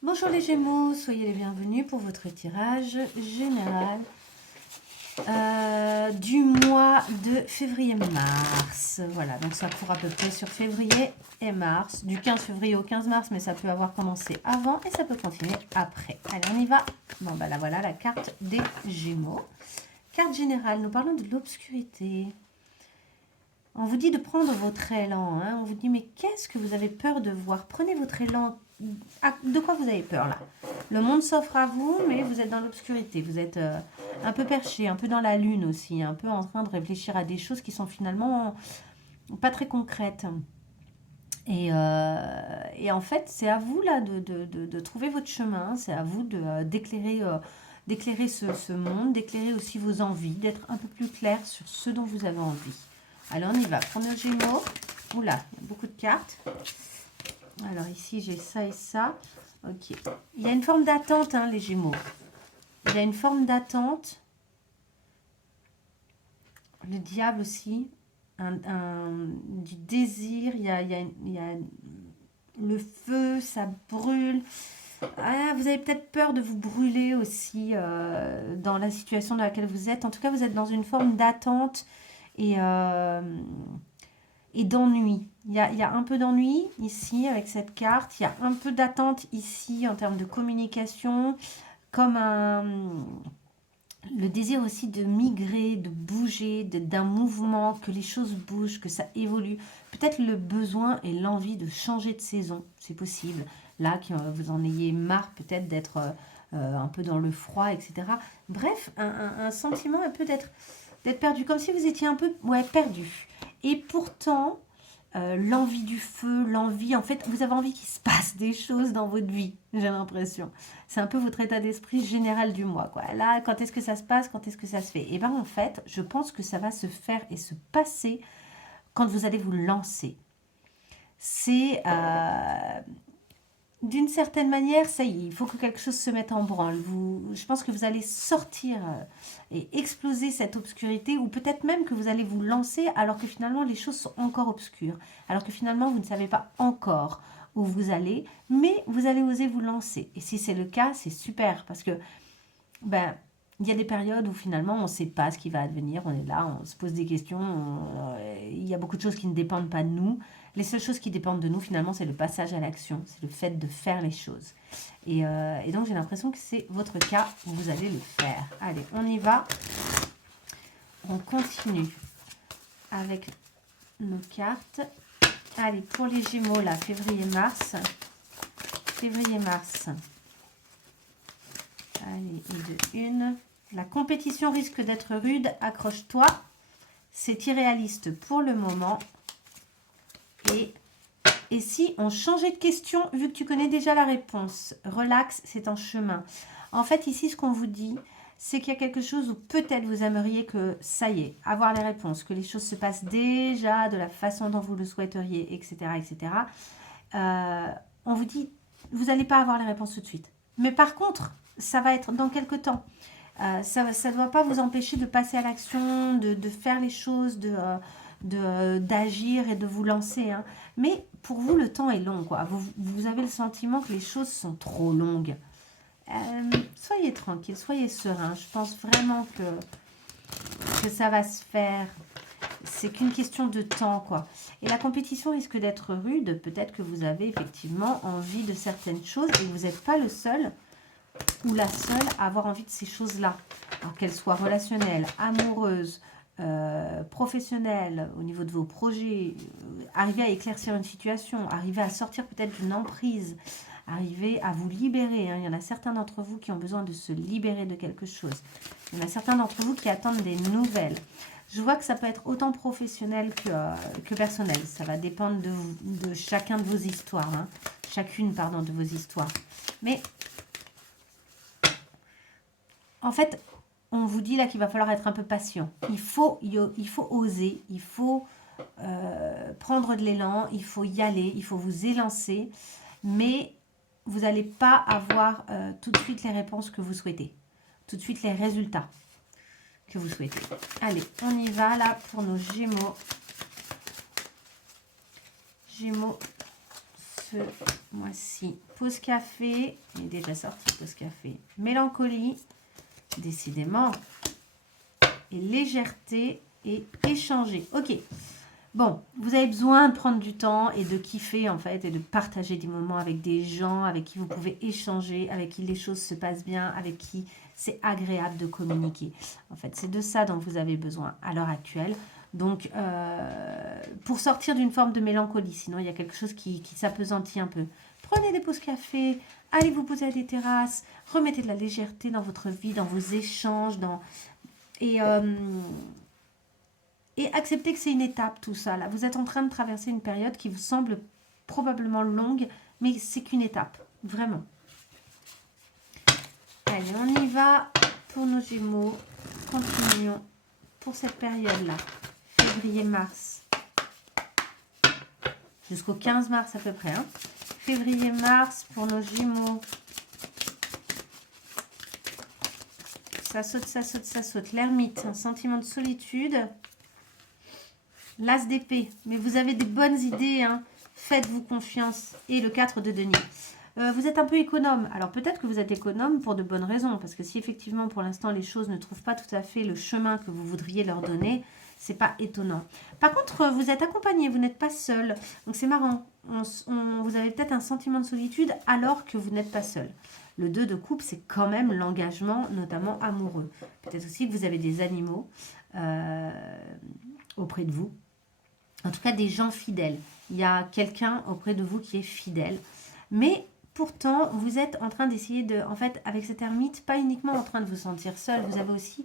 Bonjour les Gémeaux, soyez les bienvenus pour votre tirage général du mois de février-mars. Voilà, donc ça court à peu près sur février et mars, du 15 février au 15 mars, mais ça peut avoir commencé avant et ça peut continuer après. Allez, on y va. Bon, bah là voilà la carte des Gémeaux. Carte générale, nous parlons de l'obscurité. On vous dit de prendre votre élan, hein. On vous dit mais qu'est-ce que vous avez peur de voir? Prenez votre élan. De quoi vous avez peur là? Le monde s'offre à vous, mais vous êtes dans l'obscurité. Vous êtes un peu perché, un peu dans la lune aussi, un peu en train de réfléchir à des choses qui sont finalement pas très concrètes. Et en fait, c'est à vous là de trouver votre chemin. C'est à vous d'éclairer ce monde, d'éclairer aussi vos envies, d'être un peu plus clair sur ce dont vous avez envie. Alors on y va. Pour nos Gémeaux, oula, il y a beaucoup de cartes. Alors ici, j'ai ça et ça. Ok. Il y a une forme d'attente, hein, les Gémeaux. Il y a une forme d'attente. Le diable aussi. Du désir. Il y a le feu, ça brûle. Ah, vous avez peut-être peur de vous brûler aussi dans la situation dans laquelle vous êtes. En tout cas, vous êtes dans une forme d'attente et d'ennui. Il y a un peu d'ennui ici avec cette carte. Il y a un peu d'attente ici en termes de communication, comme le désir aussi de migrer, de bouger, d'un mouvement, que les choses bougent, que ça évolue. Peut-être le besoin et l'envie de changer de saison, c'est possible. Là, que vous en ayez marre peut-être d'être un peu dans le froid, etc. Bref, un sentiment un peu d'être perdu, comme si vous étiez un peu perdu. Et pourtant, l'envie du feu, l'envie, en fait, vous avez envie qu'il se passe des choses dans votre vie, j'ai l'impression. C'est un peu votre état d'esprit général du mois, quoi. Là, quand est-ce que ça se passe, quand est-ce que ça se fait? Et bien, en fait, je pense que ça va se faire et se passer quand vous allez vous lancer. C'est d'une certaine manière, ça y est, il faut que quelque chose se mette en branle. Je pense que vous allez sortir et exploser cette obscurité, ou peut-être même que vous allez vous lancer alors que finalement les choses sont encore obscures, alors que finalement vous ne savez pas encore où vous allez, mais vous allez oser vous lancer. Et si c'est le cas, c'est super, parce que ben, il y a des périodes où finalement on ne sait pas ce qui va advenir, on est là, on se pose des questions, il y a beaucoup de choses qui ne dépendent pas de nous. Les seules choses qui dépendent de nous finalement, c'est le passage à l'action, c'est le fait de faire les choses. Et donc j'ai l'impression que c'est votre cas, où vous allez le faire. Allez, on y va. On continue avec nos cartes. Allez, pour les Gémeaux, là, février-mars. Février-mars. Allez, et de une. La compétition risque d'être rude, accroche-toi. C'est irréaliste pour le moment. Et si on changeait de question, vu que tu connais déjà la réponse, relax, c'est en chemin. En fait, ici, ce qu'on vous dit, c'est qu'il y a quelque chose où peut-être vous aimeriez que, ça y est, avoir les réponses, que les choses se passent déjà de la façon dont vous le souhaiteriez, etc. etc. On vous dit, vous n'allez pas avoir les réponses tout de suite. Mais par contre, ça va être dans quelques temps. Ça ne doit pas vous empêcher de passer à l'action, de faire les choses, d'agir et de vous lancer. Hein. Mais pour vous, le temps est long. Quoi. Vous avez le sentiment que les choses sont trop longues. Soyez tranquille, soyez serein. Je pense vraiment que ça va se faire. C'est qu'une question de temps, quoi. Et la compétition risque d'être rude. Peut-être que vous avez effectivement envie de certaines choses et que vous n'êtes pas le seul ou la seule à avoir envie de ces choses-là. Alors qu'elles soient relationnelles, amoureuses, professionnelles, au niveau de vos projets, arriver à éclaircir une situation, arriver à sortir peut-être d'une emprise, arriver à vous libérer. Hein. Il y en a certains d'entre vous qui ont besoin de se libérer de quelque chose. Il y en a certains d'entre vous qui attendent des nouvelles. Je vois que ça peut être autant professionnel que personnel. Ça va dépendre de chacun de vos histoires. Hein. Chacune, pardon, de vos histoires. Mais en fait, on vous dit là qu'il va falloir être un peu patient. Il faut oser, il faut prendre de l'élan, il faut y aller, il faut vous élancer. Mais vous n'allez pas avoir tout de suite les réponses que vous souhaitez. Tout de suite les résultats que vous souhaitez. Allez, on y va là pour nos Gémeaux. Gémeaux feu. Voici. Pause café. Il est déjà sorti, pause café. Mélancolie. Décidément. Et légèreté et échanger. Ok. Bon, vous avez besoin de prendre du temps et de kiffer en fait et de partager des moments avec des gens avec qui vous pouvez échanger, avec qui les choses se passent bien, avec qui c'est agréable de communiquer. En fait, c'est de ça dont vous avez besoin à l'heure actuelle. Donc, pour sortir d'une forme de mélancolie, sinon il y a quelque chose qui s'appesantit un peu. Prenez des pauses café, allez vous poser à des terrasses, remettez de la légèreté dans votre vie, dans vos échanges, et acceptez que c'est une étape, tout ça. Là, vous êtes en train de traverser une période qui vous semble probablement longue, mais c'est qu'une étape, vraiment. Allez, on y va pour nos Gémeaux. Continuons pour cette période-là. Février-mars. Jusqu'au 15 mars à peu près. Hein. Février-mars pour nos Gémeaux. Ça saute, ça saute, ça saute. L'ermite, un sentiment de solitude. L'as d'épée, mais vous avez des bonnes idées, hein. Faites-vous confiance. Et le 4 de denier. Vous êtes un peu économe. Alors peut-être que vous êtes économe pour de bonnes raisons, parce que si effectivement pour l'instant les choses ne trouvent pas tout à fait le chemin que vous voudriez leur donner, c'est pas étonnant. Par contre, vous êtes accompagné, vous n'êtes pas seul. Donc c'est marrant. Vous avez peut-être un sentiment de solitude alors que vous n'êtes pas seul. Le 2 de coupe, c'est quand même l'engagement, notamment amoureux. Peut-être aussi que vous avez des animaux auprès de vous. En tout cas, des gens fidèles. Il y a quelqu'un auprès de vous qui est fidèle. Mais pourtant, vous êtes en train d'essayer de... En fait, avec cette ermite, pas uniquement en train de vous sentir seul, vous avez aussi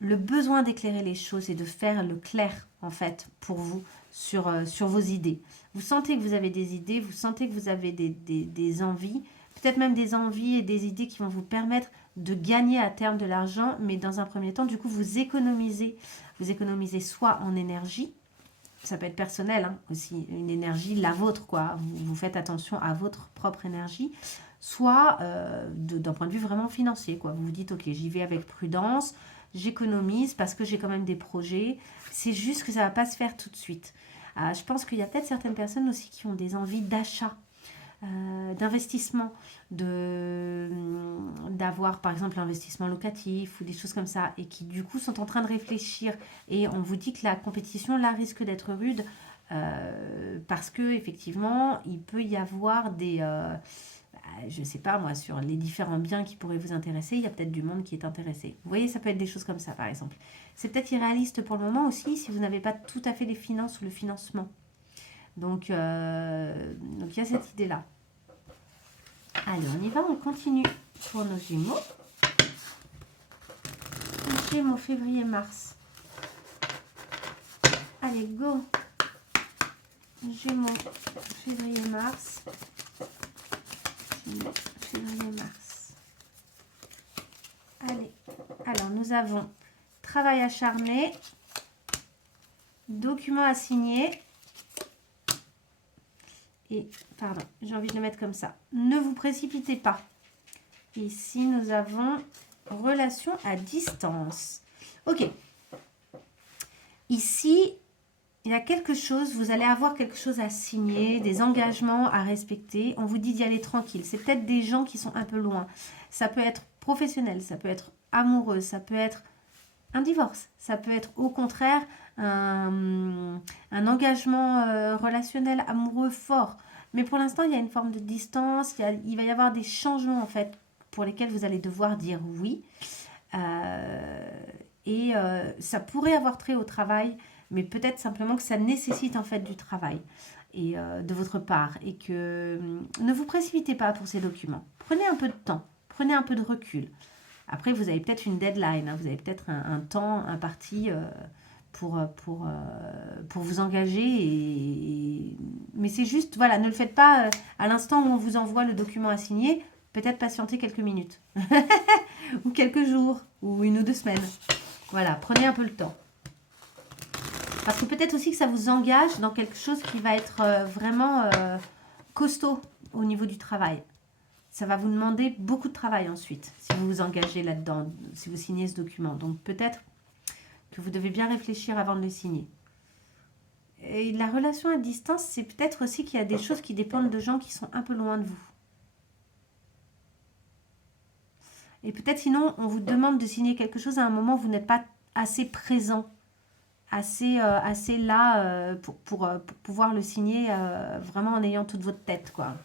le besoin d'éclairer les choses et de faire le clair, en fait, pour vous, sur vos idées. Vous sentez que vous avez des idées, vous sentez que vous avez des envies, peut-être même des envies et des idées qui vont vous permettre de gagner à terme de l'argent, mais dans un premier temps, du coup, vous économisez soit en énergie, ça peut être personnel hein, aussi, une énergie, la vôtre, quoi. Vous faites attention à votre propre énergie, soit d'un point de vue vraiment financier, quoi. Vous vous dites, ok, j'y vais avec prudence, j'économise parce que j'ai quand même des projets. C'est juste que ça ne va pas se faire tout de suite. Je pense qu'il y a peut-être certaines personnes aussi qui ont des envies d'achat, d'investissement, d'avoir par exemple l'investissement locatif ou des choses comme ça et qui du coup sont en train de réfléchir et on vous dit que la compétition là risque d'être rude parce que effectivement il peut y avoir des je sais pas moi sur les différents biens qui pourraient vous intéresser, il y a peut-être du monde qui est intéressé, vous voyez, ça peut être des choses comme ça par exemple. C'est peut-être irréaliste pour le moment aussi si vous n'avez pas tout à fait les finances ou le financement. Donc il y a cette idée-là. Allez, on y va, on continue pour nos Gémeaux. Gémeaux, février-mars. Allez, go. Gémeaux, février-mars. Gémeaux, février-mars. Allez, alors nous avons travail acharné, document à signer. Et, pardon, j'ai envie de le mettre comme ça. Ne vous précipitez pas. Ici, nous avons relation à distance. Ok. Ici, il y a quelque chose, vous allez avoir quelque chose à signer, des engagements à respecter. On vous dit d'y aller tranquille. C'est peut-être des gens qui sont un peu loin. Ça peut être professionnel, ça peut être amoureux, ça peut être un divorce. Ça peut être au contraire un engagement relationnel amoureux fort. Mais pour l'instant, il y a une forme de distance. Il va y avoir des changements en fait pour lesquels vous allez devoir dire oui. Ça pourrait avoir trait au travail, mais peut-être simplement que ça nécessite en fait du travail et de votre part. Et que ne vous précipitez pas pour ces documents. Prenez un peu de temps, prenez un peu de recul. Après, vous avez peut-être une deadline, hein, vous avez peut-être un temps imparti pour vous engager. Mais c'est juste, voilà, ne le faites pas à l'instant où on vous envoie le document à signer. Peut-être patienter quelques minutes, ou quelques jours, ou 1 ou 2 semaines. Voilà, prenez un peu le temps. Parce que peut-être aussi que ça vous engage dans quelque chose qui va être vraiment costaud au niveau du travail. Ça va vous demander beaucoup de travail ensuite, si vous vous engagez là-dedans, si vous signez ce document. Donc peut-être que vous devez bien réfléchir avant de le signer. Et la relation à distance, c'est peut-être aussi qu'il y a des choses qui dépendent de gens qui sont un peu loin de vous. Et peut-être sinon, on vous demande de signer quelque chose à un moment où vous n'êtes pas assez présent, assez là pour pouvoir le signer vraiment en ayant toute votre tête, quoi.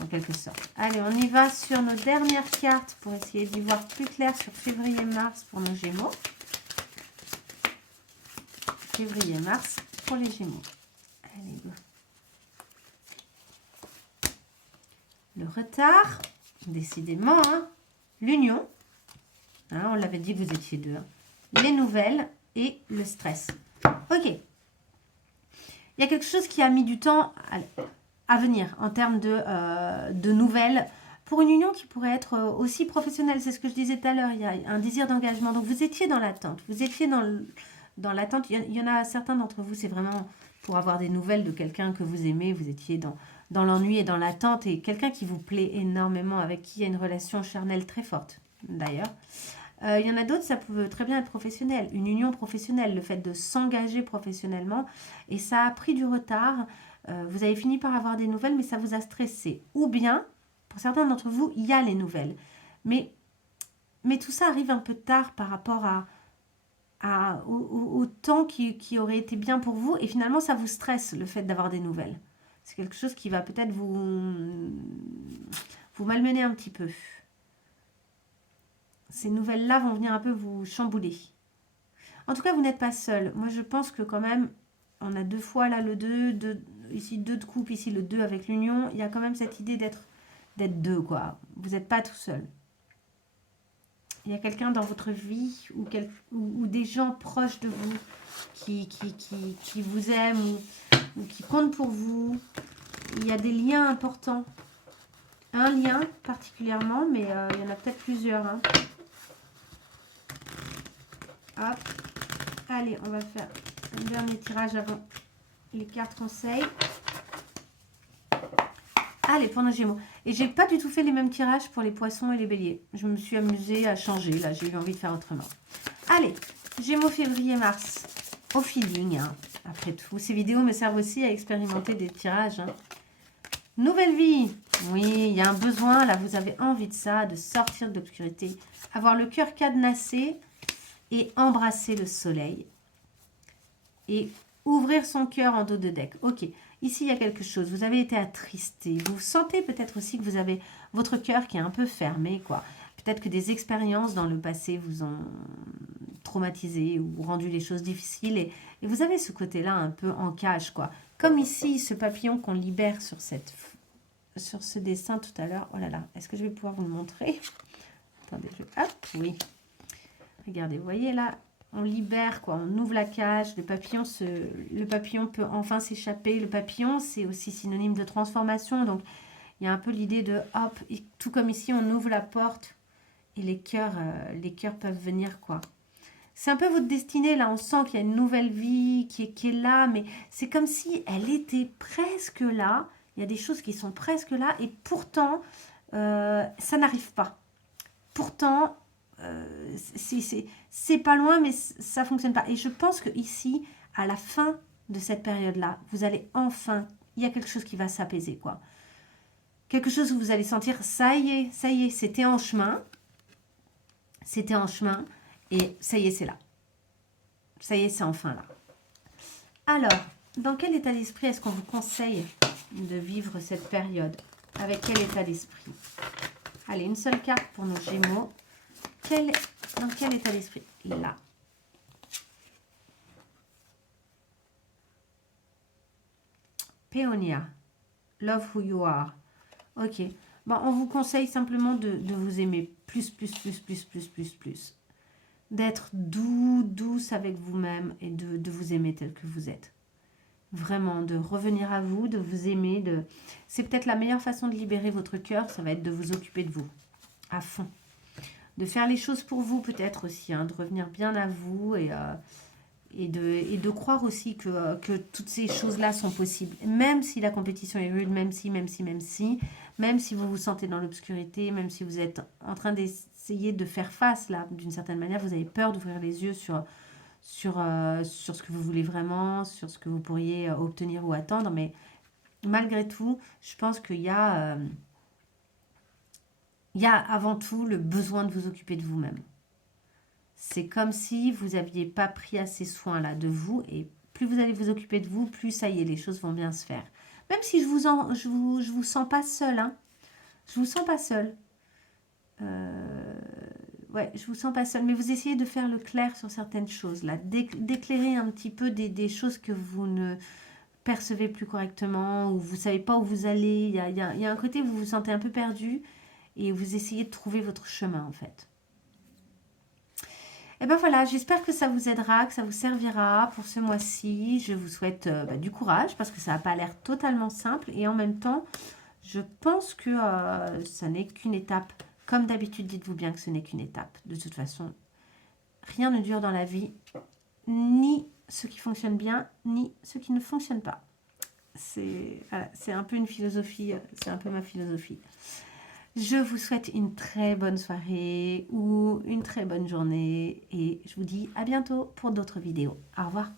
En quelque sorte. Allez, on y va sur nos dernières cartes pour essayer d'y voir plus clair sur février-mars pour nos Gémeaux. Février-mars pour les Gémeaux. Allez, go. Le retard, décidément, hein. L'union, hein, on l'avait dit que vous étiez deux. Hein. Les nouvelles et le stress. Ok. Il y a quelque chose qui a mis du temps à venir en termes de nouvelles pour une union qui pourrait être aussi professionnelle. C'est ce que je disais tout à l'heure. Il y a un désir d'engagement. Donc, vous étiez dans l'attente. Vous étiez dans l'attente. Il y en a certains d'entre vous, c'est vraiment pour avoir des nouvelles de quelqu'un que vous aimez. Vous étiez dans l'ennui et dans l'attente. Et quelqu'un qui vous plaît énormément, avec qui il y a une relation charnelle très forte, d'ailleurs. Il y en a d'autres, ça peut très bien être professionnel. Une union professionnelle, le fait de s'engager professionnellement. Et ça a pris du retard. Vous avez fini par avoir des nouvelles, mais ça vous a stressé. Ou bien, pour certains d'entre vous, il y a les nouvelles. Mais tout ça arrive un peu tard par rapport au temps qui aurait été bien pour vous. Et finalement, ça vous stresse, le fait d'avoir des nouvelles. C'est quelque chose qui va peut-être vous malmener un petit peu. Ces nouvelles-là vont venir un peu vous chambouler. En tout cas, vous n'êtes pas seul. Moi, je pense que quand même, on a 2 fois là le 2, ici 2 de coupe, ici le 2 avec l'union. Il y a quand même cette idée d'être 2, quoi. Vous n'êtes pas tout seul. Il y a quelqu'un dans votre vie ou des gens proches de vous qui vous aiment ou qui comptent pour vous. Il y a des liens importants. Un lien particulièrement, mais il y en a peut-être plusieurs. Hein. Hop. Allez, on va faire un dernier tirage avant les cartes conseils. Allez, pour nos Gémeaux. Et j'ai pas du tout fait les mêmes tirages pour les Poissons et les Béliers. Je me suis amusée à changer. Là, j'ai eu envie de faire autrement. Allez, Gémeaux, février, mars. Au feeling, hein. Après tout. Ces vidéos me servent aussi à expérimenter des tirages. Hein. Nouvelle vie. Oui, il y a un besoin. Là, vous avez envie de ça, de sortir de l'obscurité. Avoir le cœur cadenassé et embrasser le soleil. Et ouvrir son cœur en dos de deck. Ok. Ici, il y a quelque chose. Vous avez été attristé. Vous sentez peut-être aussi que vous avez votre cœur qui est un peu fermé, quoi. Peut-être que des expériences dans le passé vous ont traumatisé ou rendu les choses difficiles. Et vous avez ce côté-là un peu en cage, quoi. Comme ici, ce papillon qu'on libère sur ce dessin tout à l'heure. Oh là là, est-ce que je vais pouvoir vous le montrer? Attendez, hop, oui. Regardez, vous voyez là, on libère, quoi, on ouvre la cage, le papillon peut enfin s'échapper. Le papillon, c'est aussi synonyme de transformation, donc il y a un peu l'idée de, hop, tout comme ici, on ouvre la porte et les cœurs peuvent venir, quoi. C'est un peu votre destinée, là, on sent qu'il y a une nouvelle vie qui est là, mais c'est comme si elle était presque là. Il y a des choses qui sont presque là, et pourtant, ça n'arrive pas. Pourtant, c'est pas loin, mais ça fonctionne pas. Et je pense que ici, à la fin de cette période-là, vous allez enfin, il y a quelque chose qui va s'apaiser, quoi. Quelque chose où vous allez sentir, ça y est, c'était en chemin, et ça y est, c'est là. Ça y est, c'est enfin là. Alors, dans quel état d'esprit est-ce qu'on vous conseille de vivre cette période? Avec quel état d'esprit? Allez, une seule carte pour nos Gémeaux. Dans quel état d'esprit? Là. Péonia. Love who you are. Ok. Bon, on vous conseille simplement de vous aimer plus. D'être douce avec vous-même et de vous aimer tel que vous êtes. Vraiment, de revenir à vous, de vous aimer. C'est peut-être la meilleure façon de libérer votre cœur, ça va être de vous occuper de vous, à fond. De faire les choses pour vous peut-être aussi, hein, de revenir bien à vous et de croire aussi que toutes ces choses-là sont possibles. Même si la compétition est rude, même si vous vous sentez dans l'obscurité, même si vous êtes en train d'essayer de faire face, là, d'une certaine manière, vous avez peur d'ouvrir les yeux sur ce que vous voulez vraiment, sur ce que vous pourriez obtenir ou attendre. Mais malgré tout, je pense il y a avant tout le besoin de vous occuper de vous-même. C'est comme si vous n'aviez pas pris assez soin là de vous, et plus vous allez vous occuper de vous, plus ça y est, les choses vont bien se faire. Même si je vous sens pas seule, hein. Je vous sens pas seule. Ouais, je vous sens pas seule, mais vous essayez de faire le clair sur certaines choses là, d'éclairer un petit peu des choses que vous ne percevez plus correctement, ou vous savez pas où vous allez. Il y a un côté où vous vous sentez un peu perdu, et vous essayez de trouver votre chemin en fait. Et ben voilà, j'espère que ça vous aidera, que ça vous servira pour ce mois-ci. Je vous souhaite du courage parce que ça n'a pas l'air totalement simple, et en même temps, je pense que ça n'est qu'une étape. Comme d'habitude, dites-vous bien que ce n'est qu'une étape. De toute façon, rien ne dure dans la vie, ni ce qui fonctionne bien, ni ce qui ne fonctionne pas. C'est voilà, c'est un peu une philosophie, c'est un peu ma philosophie. Je vous souhaite une très bonne soirée ou une très bonne journée, et je vous dis à bientôt pour d'autres vidéos. Au revoir.